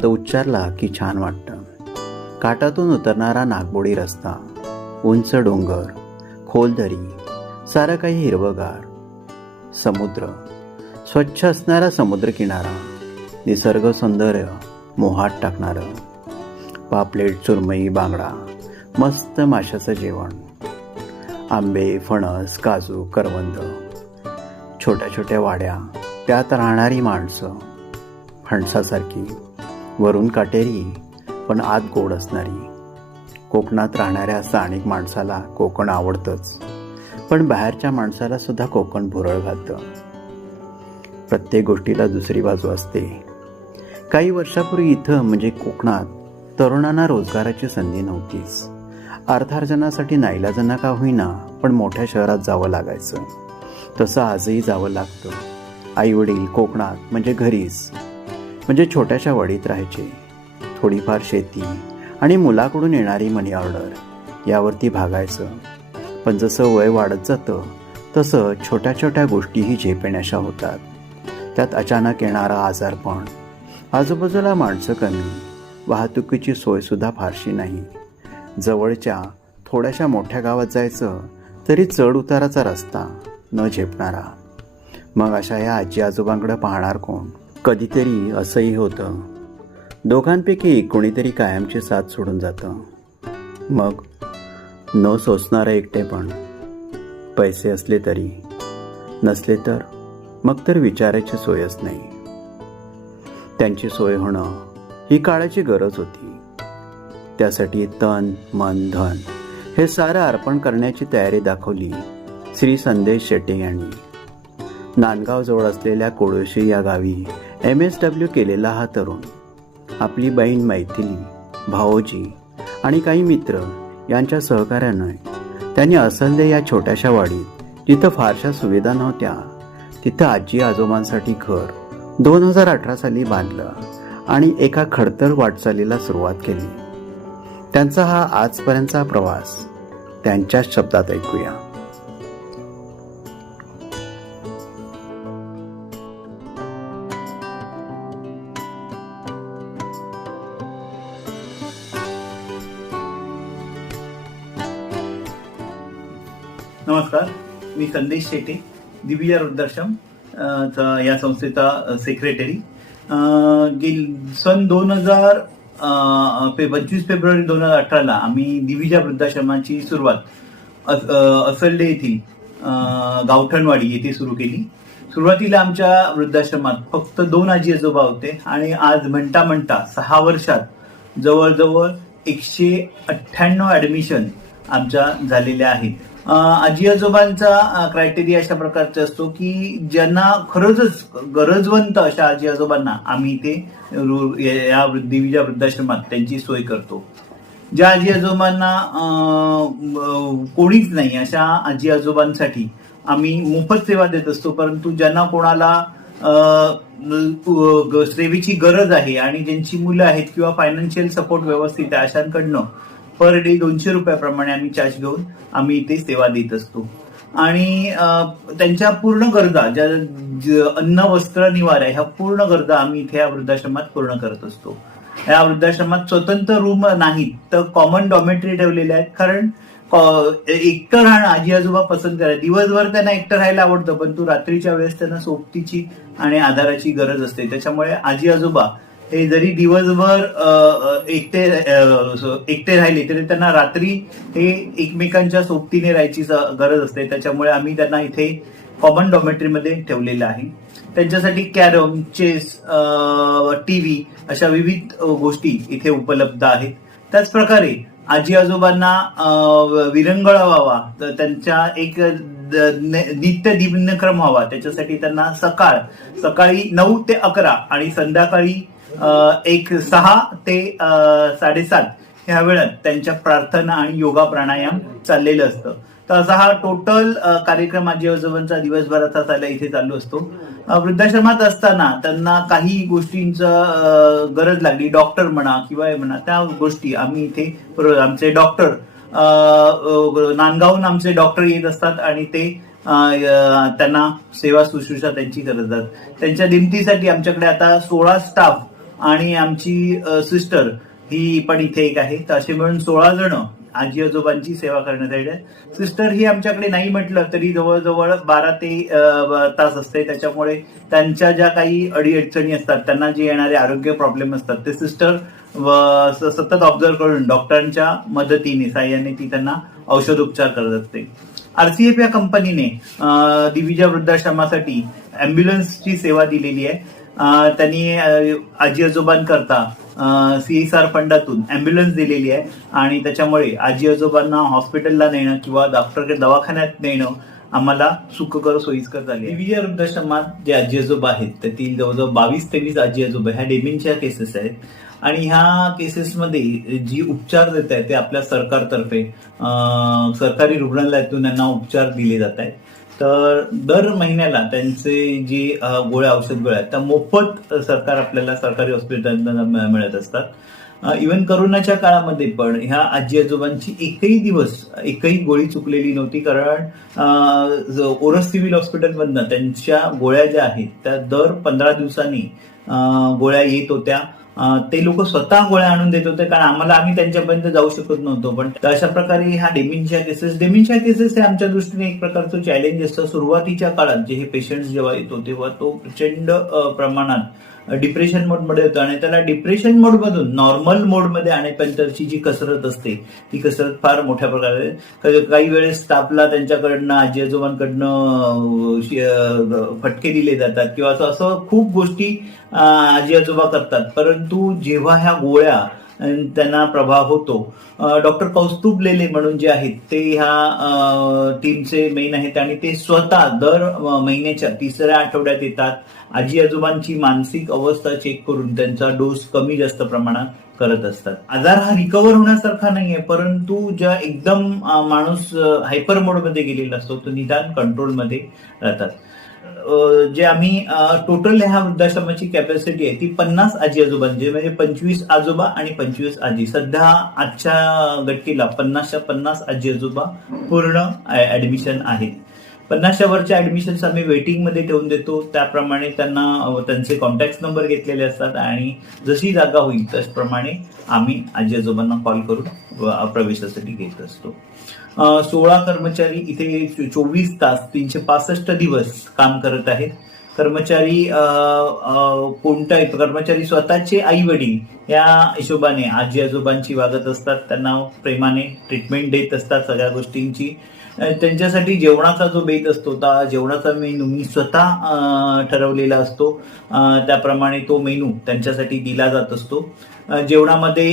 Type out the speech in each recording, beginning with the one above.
शब्द उच्चारला की छान वाटतं. काटातून उतरणारा नागबोडी रस्ता उंच डोंगर खोल दरी सारं काही हिरवगार समुद्र स्वच्छ असणारा समुद्रकिनारा निसर्ग सौंदर्य मोहात टाकणारं. पापलेट चुरमई बांगडा मस्त माशाचं जेवण. आंबे फणस काजू करवंद छोट्या छोट्या वाड्या त्यात राहणारी माणसं फणसासारखी. वरून काटेरी पण आत गोड असणारी. कोकणात राहणाऱ्या स्थानिक माणसाला कोकण आवडतंच. पण बाहेरच्या माणसाला सुद्धा कोकण भुरळ घालतं. प्रत्येक गोष्टीला दुसरी बाजू असते. काही वर्षापूर्वी इथं म्हणजे कोकणात तरुणांना रोजगाराची संधी नव्हतीच. अर्थार्जनासाठी नाईलाजांना का होईना पण मोठ्या शहरात जावं लागायचं. तसं आजही जावं लागतं. आई वडील कोकणात म्हणजे घरीच. म्हणजे छोट्याशा वडीत राहायचे. थोडीफार शेती आणि मुलाकडून येणारी मनी ऑर्डर यावरती भागायचं. पण जसं वय वाढत जातं तसं छोट्या छोट्या गोष्टीही झेपेण्याशा होतात. त्यात अचानक येणारा आजारपण आजूबाजूला माणसं कमी वाहतुकीची सोयसुद्धा फारशी नाही. जवळच्या थोड्याशा मोठ्या गावात जायचं तरी चढ उताराचा रस्ता न झेपणारा. मग अशा या आजी आजोबांकडे पाहणार कोण? कधीतरी असंही होतं. दोघांपैकी कोणीतरी कायमची साथ सोडून जातं. मग न सोचणारं एकटेपण पैसे असले तरी. नसले तर मग तर विचारायची सोयच नाही. त्यांची सोय होणं ही काळाची गरज होती. त्यासाठी तन मन धन हे सारं अर्पण करण्याची तयारी दाखवली श्री संदेश शेट्टी यांनी. नांदगावजवळ असलेल्या कोळोशी या गावी एम एस डब्ल्यू केलेला हा तरुण आपली बहीण मैथिली भावोजी आणि काही मित्र यांच्या सहकार्यानं त्यांनी असलदे या छोट्याशा वाडीत जिथं फारशा सुविधा नव्हत्या तिथं आजी आजोबांसाठी घर दोन हजार अठरा साली बांधलं आणि एका खडतर वाटचालीला सुरुवात केली. त्यांचा हा आजपर्यंतचा प्रवास त्यांच्याच शब्दात ऐकूया. मी संदेश शेटे दिव्या वृद्धाश्रम या संस्थेचा सेक्रेटरी गेल सन दोन हजार पंचवीस फेब्रुवारी दोन हजार अठराला आम्ही दिविजा वृद्धाश्रमाची सुरुवात अस- असल्डे येथील गावठणवाडी येथे सुरू केली. सुरुवातीला आमच्या वृद्धाश्रमात फक्त दोन आजी आजोबा होते आणि आज म्हणता म्हणता सहा वर्षात जवळजवळ एकशे अठ्ठ्याण्णव ऍडमिशन आमच्या झालेल्या आहेत. आजी आजोबांचा क्रायटेरिया अशा प्रकारचा असतो की ज्यांना खरंच गरजवंत अशा आजी आजोबांना आम्ही ते रु- या देवीच्या वृद्धाश्रमात त्यांची सोय करतो. ज्या आजी आजोबांना कोणीच नाही अशा आजी आजोबांसाठी आम्ही मोफत सेवा देत असतो परंतु ज्यांना कोणाला सेवेची गरज आहे आणि ज्यांची मुलं आहेत किंवा फायनान्शियल सपोर्ट व्यवस्थित आहे अशांकडनं पर डे दोनशे रुपयाप्रमाणे आम्ही चार्ज घेऊन आम्ही इथे सेवा देत असतो. आणि त्यांच्या पूर्ण गरजा ज्या अन्न वस्त्र निवारा ह्या पूर्ण गरजा आम्ही इथे या वृद्धाश्रमात पूर्ण करत असतो. या वृद्धाश्रमात स्वतंत्र रूम नाहीत तर कॉमन डॉमेटरी ठेवलेले आहेत. कारण एकटं राहणं आजी आजोबा पसंत करा दिवसभर त्यांना एकटं राहायला आवडतं पण तू रात्रीच्या वेळेस त्यांना सोबतीची आणि आधाराची गरज असते. त्याच्यामुळे आजी आजोबा हे जरी दिवसभर एकटे एकटे राहिले तरी त्यांना रात्री हे एकमेकांच्या सोबतीने राहायची गरज असते. त्याच्यामुळे आम्ही त्यांना इथे कॉमन डॉमेट्रीमध्ये ठेवलेलं आहे. त्यांच्यासाठी कॅरम चेस टीव्ही अशा विविध गोष्टी इथे उपलब्ध आहेत. त्याचप्रकारे आजी आजोबांना विरंगळा व्हावा तर त्यांच्या एक द- नित्य दिनक्रम व्हावा. त्याच्यासाठी त्यांना सकाळ सकाळी नऊ ते अकरा आणि संध्याकाळी एक सहा ते साडेसात ह्या वेळात त्यांच्या प्रार्थना आणि योगा प्राणायाम चाललेलं असतं. तर असा हा टोटल कार्यक्रम आजी आजोबांचा दिवसभराचा चालला इथे चालू असतो. वृद्धाश्रमात असताना त्यांना काही गोष्टींचं गरज लागली. डॉक्टर म्हणा किंवा म्हणा त्या गोष्टी आम्ही इथे आमचे डॉक्टर नांदगावहून आमचे डॉक्टर येत असतात आणि ते त्यांना सेवा शुश्रूषा त्यांची करतात त्यांच्या दिमतीसाठी आमच्याकडे आता सोळा स्टाफ आणि आमची सिस्टर ही पण इथे एक आहे. तर असे मिळून सोळा जण आजी आजोबांची सेवा करण्यासाठी आहे सिस्टर ही आमच्याकडे नाही म्हटलं तरी जवळजवळ बारा ते तास असते. त्याच्यामुळे त्यांच्या ज्या काही अडीअडचणी असतात त्यांना जे येणारे आरोग्य प्रॉब्लेम असतात ते सिस्टर सतत ऑब्झर्व करून डॉक्टरांच्या मदतीने साह्याने ती त्यांना औषधोपचार करत असते. आरसीएफ या कंपनीने दिविजा वृद्धाश्रमासाठी अँब्युलन्सची सेवा दिलेली आहे. त्यांनी आजी आजोबांकरता सी एस आर फंडातून अँब्युलन्स दिलेली आहे. आणि त्याच्यामुळे आजी आजोबांना हॉस्पिटलला नेणं किंवा डॉक्टरकडे दवाखान्यात नेणं आम्हाला सुखकर सोयीस्कर झाली आहे. वृद्धाश्रमात जे आजी आजोबा आहेत त्यातील जवळजवळ बावीस तेवीस आजी आजोबा ह्या डेमिनच्या केसेस आहेत. आणि ह्या केसेसमध्ये जी उपचार देत आहेत ते आपल्या सरकारतर्फे सरकारी रुग्णालयातून त्यांना उपचार दिले जात आहेत. तर दर महिन्याला त्यांचे जे गोळ्या औषध गोळ्या आहेत त्या मोफत सरकार आपल्याला सरकारी हॉस्पिटल मिळत असतात. इवन करोनाच्या काळामध्ये पण ह्या आजी आजोबांची एकही दिवस एकही गोळी चुकलेली नव्हती कारण ओरस सिव्हिल हॉस्पिटलमधनं त्यांच्या गोळ्या ज्या आहेत त्या दर पंधरा दिवसांनी गोळ्या येत होत्या. ते लोक स्वतः गोळ्या आणून देत होते कारण आम्हाला आम्ही त्यांच्यापर्यंत जाऊ शकत नव्हतो. पण अशा प्रकारे ह्या डेमिनच्या केसेस डेमिनच्या केसेस हे आमच्या दृष्टीने एक प्रकारचं चॅलेंज असतं. सुरुवातीच्या काळात जे हे पेशंट जेव्हा येतो तेव्हा तो प्रचंड प्रमाणात डिप्रेशन मोडमध्ये होतो. आणि त्याला डिप्रेशन मोडमधून नॉर्मल मोडमध्ये आणेपर्यंतची जी कसरत असते ती कसरत फार मोठ्या प्रकारे. काही वेळेस स्टाफला त्यांच्याकडनं आजी आजोबांकडनं फटके दिले जातात. किंवा असं असं खूप गोष्टी आजी आजोबा करतात. परंतु जेव्हा ह्या गोळ्या त्यांना प्रभाव होतो डॉक्टर कौस्तुभ लेले म्हणून जे आहेत ते ह्या टीमचे मेन आहेत आणि ते स्वतः दर महिन्याच्या तिसऱ्या आठवड्यात येतात. आजी आजोबांची मानसिक अवस्था चेक करून त्यांचा डोस कमी जास्त प्रमाणात करत असतात. आजार हा रिकवर होण्यासारखा नाहीये परंतु ज्या एकदम माणूस हायपर मोडमध्ये गेलेला असतो तो निदान कंट्रोलमध्ये राहतात. जे आम्ही टोटल ह्या वृद्धाश्रमाची कॅपॅसिटी आहे ती पन्नास आजी आजोबांची म्हणजे पंचवीस आजोबा आणि पंचवीस आजी. सध्या आजच्या गट्टीला पन्नासच्या पन्नास आजी आजोबा पूर्ण ऍडमिशन आहे पन्नासच्या वरच्या ऍडमिशन्स आम्ही वेटिंगमध्ये ठेवून देतो. त्याप्रमाणे त्यांना त्यांचे कॉन्टॅक्ट नंबर घेतलेले असतात आणि जशी जागा होईल त्याचप्रमाणे आम्ही आजी आजोबांना कॉल करून प्रवेशासाठी घेत असतो. सोळा कर्मचारी इथे चोवीस तास तीनशे पासष्ट दिवस काम करत आहेत. कर्मचारी अं, कोणताही कर्मचारी स्वतःचे आई वडील या हिशोबाने आजी आजोबांची वागत असतात. त्यांना प्रेमाने ट्रीटमेंट देत असतात सगळ्या गोष्टींची. त्यांच्यासाठी जेवणाचा जो बेत असतो त्या जेवणाचा मेनू मी स्वतः ठरवलेला असतो. त्याप्रमाणे तो मेनू त्यांच्यासाठी दिला जात असतो. जेवणामध्ये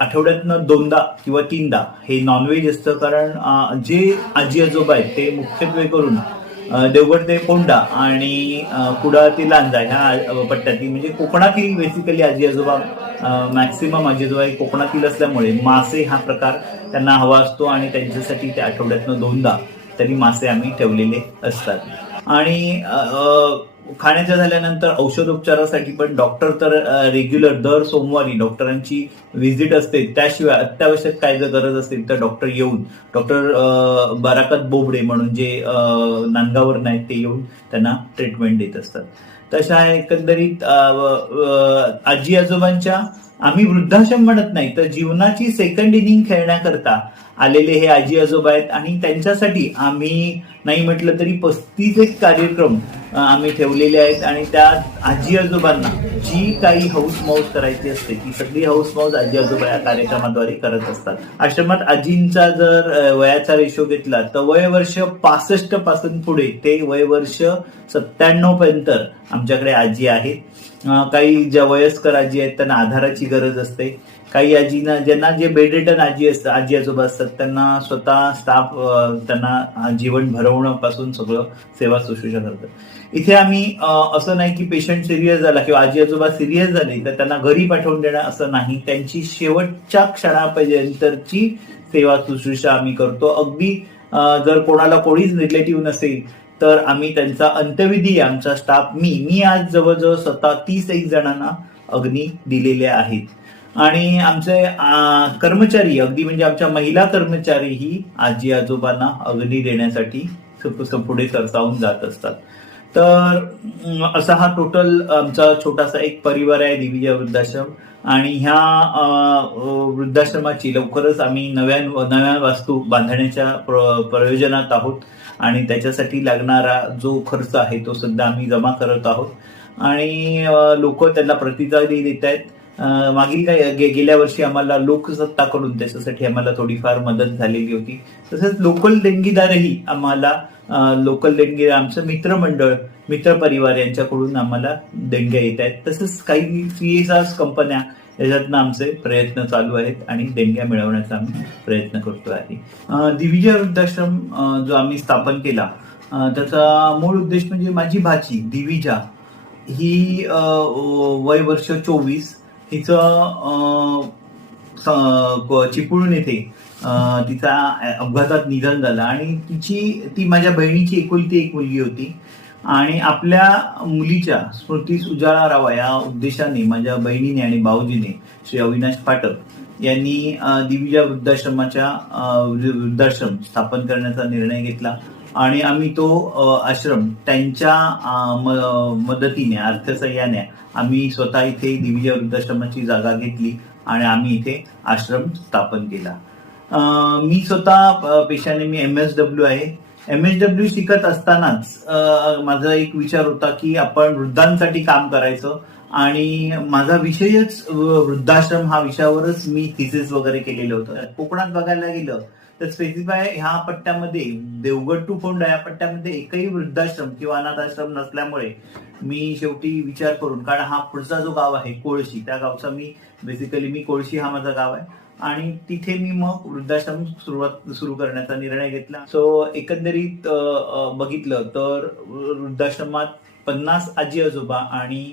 आठवड्यातनं दोनदा किंवा तीनदा हे नॉनव्हेज असतं. कारण जे आजी आजोबा आहेत ते मुख्यत्वे करून देवगड ते कोंडा आणि कुडाळ ते लांजा ह्या पट्ट्यातील म्हणजे कोकणातील बेसिकली आजी आजोबा मॅक्सिमम आजी आजोबा हे कोकणातील असल्यामुळे मासे हा प्रकार त्यांना हवा असतो आणि त्यांच्यासाठी त्या आठवड्यातनं दोनदा तरी मासे आम्ही ठेवलेले असतात. आणि खाण्याच्या झाल्यानंतर औषधोपचारासाठी पण डॉक्टर तर रेग्युलर दर सोमवारी डॉक्टरांची व्हिजिट असते. त्याशिवाय अत्यावश्यक काय जर गरज असेल तर डॉक्टर येऊन डॉक्टर बाराकत बोबडे म्हणून जे नांदगावर नाहीत ते येऊन त्यांना ट्रीटमेंट देत असतात. तशा एकंदरीत आजी आजोबांच्या आम्ही वृद्धाश्रम म्हणत नाही तर जीवनाची सेकंड इनिंग खेळण्याकरता आलेले हे आजी आजोबा आहेत आणि त्यांच्यासाठी आम्ही नाही म्हटलं तरी पस्तीस एक कार्यक्रम आम्ही ठेवलेले आहेत. आणि त्या आजी आजोबांना जी काही हौस मौज करायची असते ती सगळी हौस मौज आजी आजोबा या कार्यक्रमाद्वारे करत असतात. आश्रमात आजींचा जर वयाचा रेशो घेतला तर वय वर्ष पासष्टपासून पुढे ते वय वर्ष सत्त्याण्णव पर्यंत आमच्याकडे आजी आहेत. काही ज्या वयस्कर आजी आहेत त्यांना आधाराची गरज असते. काही आजीना ज्यांना जे बेडरिटन आजी असतात आजी आजोबा असतात त्यांना स्वतः स्टाफ त्यांना जीवन भरवण्यापासून सगळं सेवा शुश्रूषा करतात. इथे आम्ही असं नाही की पेशंट सिरियस झाला किंवा आजी आजोबा सिरियस झाले तर त्यांना घरी पाठवून देणं असं नाही. त्यांची शेवटच्या क्षणापर्यंतची सेवा शुश्रूषा आम्ही करतो. अगदी जर कोणाला कोणीच रिलेटिव्ह नसेल तर आम्ही त्यांचा अंत्यविधी आमचा स्टाफ मी मी आज जवळजवळ स्वतः तीस एक जणांना अग्नी दिलेल्या आहेत. आणि आमचे कर्मचारी अगदी म्हणजे आमच्या महिला कर्मचारी ही आजी आजोबांना अग्नी देण्यासाठी पुढे सरसावून जात असतात. तर असा हा टोटल आमचा छोटासा एक परिवार आहे दिविजय वृद्धाश्रम. आणि ह्या वृद्धाश्रमाची लवकरच आम्ही नव्या नव्या वास्तू बांधण्याच्या प्र- प्रयोजनात आहोत. आणि त्याच्यासाठी लागणारा जो खर्च आहे तो सध्या आम्ही जमा करत आहोत. आणि लोक त्याला प्रतिसादी देत आहेत. मागील काही गे- गेल्या वर्षी आम्हाला लोकसत्ताकडून त्याच्यासाठी आम्हाला थोडीफार मदत झालेली होती. तसंच लोकल देणगीदारही आम्हाला लोकल देणगी आमचं मित्रमंडळ मित्रपरिवार यांच्याकडून आम्हाला देणग्या येत आहेत. तसंच काही सी एस आर कंपन्या याच्यातनं आमचे प्रयत्न चालू आहेत आणि देणग्या मिळवण्याचा आम्ही प्रयत्न करतो आहे. दिविजय वृद्धाश्रम जो आम्ही स्थापन केला त्याचा मूळ उद्देश म्हणजे माझी भाची दिविजा ही वय वर्ष चोवीस हिचं चिपळूण येथे तिचा अपघातात निधन झालं. आणि तिची ती माझ्या बहिणीची एकुलती एक मुलगी होती. आणि आपल्या मुलीच्या स्मृतीस उजाळा रावा या उद्देशाने माझ्या बहिणीने आणि भाऊजीने श्री अविनाश फाटक यांनी दिव्या दिविजा वृद्धाश्रमाच्या वृद्धाश्रम स्थापन करण्याचा निर्णय घेतला. आणि आम्ही तो आश्रम त्यांच्या मदतीने अर्थसहाय्याने आम्ही स्वतः इथे दिविजय वृद्धाश्रमाची जागा घेतली आणि आम्ही इथे आश्रम स्थापन केला. मी स्वतः पेशाने मी एम एस डब्ल्यू आहे. एम एस डब्ल्यू शिकत असतानाच माझा एक विचार होता की आपण वृद्धांसाठी काम करायचं आणि माझा विषयच वृद्धाश्रम हा विषयावरच मी थिसिस वगैरे केलेलं होतं. कोकणात बघायला गेलं तर स्पेसिफाय ह्या पट्ट्यामध्ये देवगड टू फोंडा या पट्ट्यामध्ये एकही वृद्धाश्रम किंवा अनाथाश्रम नसल्यामुळे मी शेवटी विचार करून कारण हा पुढचा जो गाव आहे कोळशी त्या गावचा मी बेसिकली मी कोळशी हा माझा गाव आहे. आणि तिथे मी मग वृद्धाश्रम सुरुवात सुरू करण्याचा निर्णय घेतला. सो एकंदरीत बघितलं तर वृद्धाश्रमात पन्नास आजी आजोबा आणि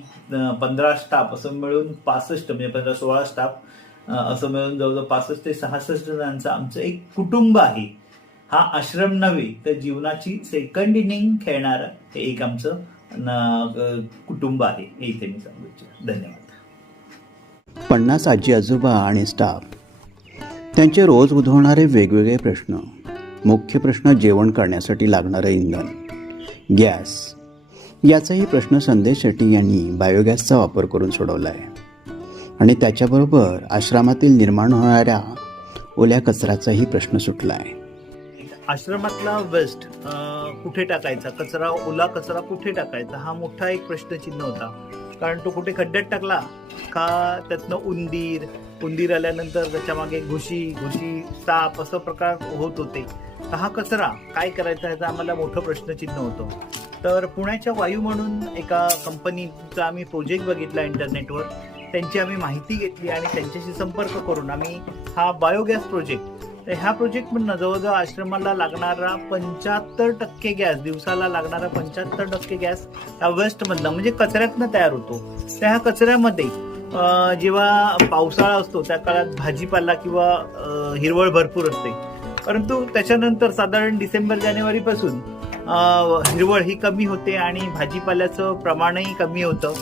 पंधरा स्टाफ असं मिळून पासष्ट म्हणजे पंधरा सोळा स्टाफ असं मिळून जवळजवळ पासष्ट ते सहासष्ट जणांचं आमचं एक कुटुंब आहे. हा आश्रम नव्हे तर जीवनाची सेकंड इनिंग खेळणारं हे एक आमचं कुटुंब आहे. हे इथे मी सांगू इच्छितो. धन्यवाद. पन्नास आजी आजोबा आणि स्टाफ त्यांचे रोज उद्भवणारे वेगवेगळे प्रश्न. मुख्य प्रश्न जेवण करण्यासाठी लागणारं इंधन. गॅस. याचाही प्रश्न संदेश शेट्टी यांनी बायोगॅसचा वापर करून सोडवला आहे आणि त्याच्याबरोबर आश्रमातील निर्माण होणाऱ्या ओल्या कचऱ्याचाही प्रश्न सुटला आहे आश्रमातला वेस्ट कुठे टाकायचा? कचरा ओला कचरा कुठे टाकायचा? हा मोठा एक प्रश्नचिन्ह होता. कारण तो कुठे खड्ड्यात टाकला? का त्यातनं उंदीर उंदीर आल्यानंतर त्याच्यामागे घुशी घुशी साप असं प्रकार होत होते. तर हा कचरा काय करायचा ह्याचा आम्हाला मोठं प्रश्नचिन्ह होतं. तर पुण्याच्या वायू म्हणून एका कंपनीचा आम्ही प्रोजेक्ट बघितला इंटरनेटवर त्यांची आम्ही माहिती घेतली आणि त्यांच्याशी संपर्क करून आम्ही हा बायोगॅस प्रोजेक्ट तर ह्या प्रोजेक्टमधनं जवळजवळ आश्रमाला लागणारा पंच्याहत्तर टक्के गॅस दिवसाला लागणारा पंच्याहत्तर टक्के गॅस ह्या वेस्टमधनं म्हणजे कचऱ्यातनं तयार होतो. त्या ह्या कचऱ्यामध्ये जेव्हा पावसाळा असतो त्या काळात भाजीपाला किंवा हिरवळ भरपूर असते. परंतु त्याच्यानंतर साधारण डिसेंबर जानेवारीपासून हिरवळ ही कमी होते आणि भाजीपाल्याचं प्रमाणही कमी होतं.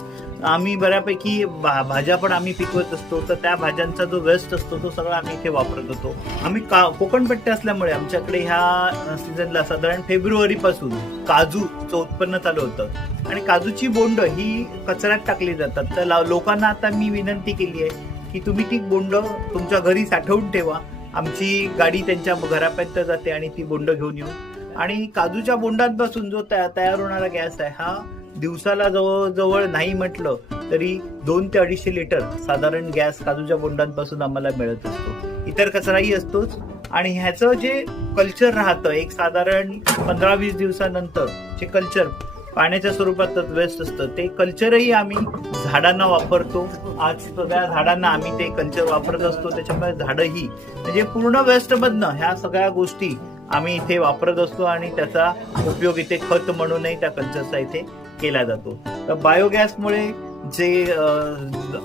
आम्ही बऱ्यापैकी भा- भाज्या पण आम्ही पिकवत असतो. तर त्या भाज्यांचा जो वेस्ट असतो तो सगळा आम्ही इथे वापरत होतो. आम्ही का कोकणपट्टी असल्यामुळे आमच्याकडे ह्या सीझनला साधारण फेब्रुवारीपासून काजूचं उत्पन्न चालू होतं. आणि काजूची बोंड ही कचऱ्यात टाकली जातात. तर ला- लोकांना आता मी विनंती केली आहे की तुम्ही ती बोंड तुमच्या घरी साठवून ठेवा. आमची गाडी त्यांच्या घरापर्यंत जाते आणि ती बोंड घेऊन येऊ. आणि काजूच्या बोंडांपासून जो तया- तयार होणारा गॅस आहे हा दिवसाला जवळजवळ नाही म्हटलं तरी दोन ते अडीचशे लिटर साधारण गॅस काजूच्या बोंडांपासून आम्हाला मिळत असतो. इतर कचराही असतोच. आणि ह्याचं जे कल्चर राहतं एक साधारण पंधरा वीस दिवसानंतर जे कल्चर पाण्याच्या स्वरूपात वेस्ट असतं ते कल्चरही आम्ही झाडांना वापरतो. आज सगळ्या झाडांना आम्ही ते कल्चर वापरत असतो. त्याच्यामुळे झाडंही म्हणजे पूर्ण वेस्टमधनं ह्या सगळ्या गोष्टी आम्ही इथे वापरत असतो आणि त्याचा उपयोग इथे खत म्हणूनही त्या कल्चरचा इथे केला जातो. तर बायोगॅसमुळे जे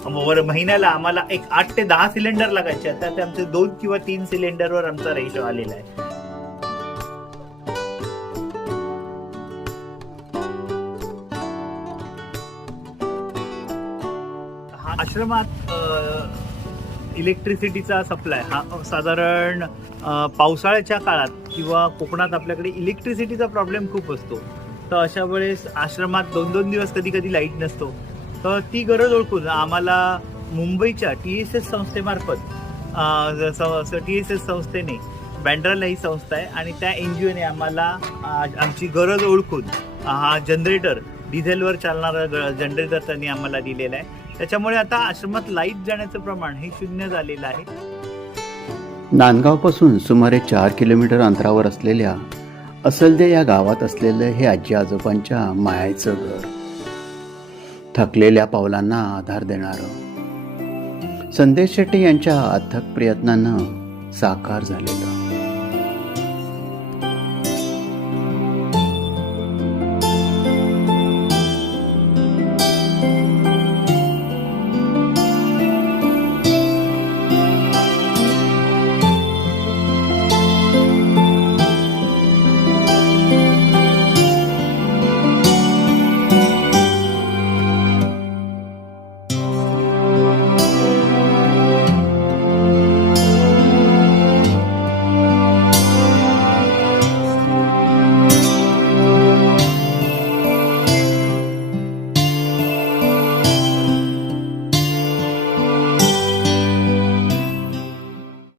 वर महिन्याला आम्हाला एक आठ ते दहा सिलेंडर लागायचे. आता ते आमचे दोन किंवा तीन सिलेंडरवर आमचा रेशो आलेला आहे. हा आश्रमात इलेक्ट्रिसिटीचा सप्लाय हा साधारण पावसाळ्याच्या काळात किंवा कोकणात आपल्याकडे इलेक्ट्रिसिटीचा प्रॉब्लेम खूप असतो. तर अशा वेळेस आश्रमात दोन दोन दिवस कधी कधी लाइट नसतो. तर ती गरज ओळखून आम्हाला मुंबईच्या टी एस एस संस्थेमार्फत टी एस एस संस्थेने बँड्राला ही संस्था आहे आणि त्या एन जी ओने आम्हाला आमची गरज ओळखून हा जनरेटर डिझेलवर चालणारा जनरेटर त्यांनी आम्हाला दिलेला आहे. त्याच्यामुळे आता आश्रमात लाइट जाण्याचं प्रमाण हे शून्य झालेलं आहे. नांदगावपासून सुमारे चार किलोमीटर अंतरावर असलेल्या असलदे या गावात असलेलं हे आजी आजोबांच्या मायाचं घर. थकलेल्या पावलांना आधार देणारं. संदेश शेट्टी यांच्या अथक प्रयत्नानं साकार झालेलं.